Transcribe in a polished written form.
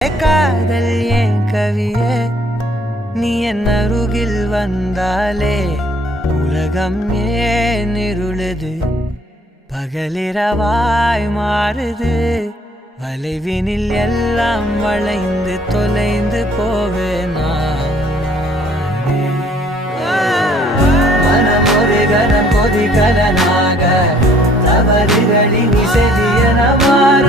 காதல் ஏன் கவியே நீ என் அருகில் வந்தாலே உலகம் ஏன் இருளுது பகலிரவாய் மாறுது வளைவினில் எல்லாம் வளைந்து தொலைந்து போவேனா மனம் ஒரு கணம் கொதிகலனாக தவறுகளின் இசையன மாற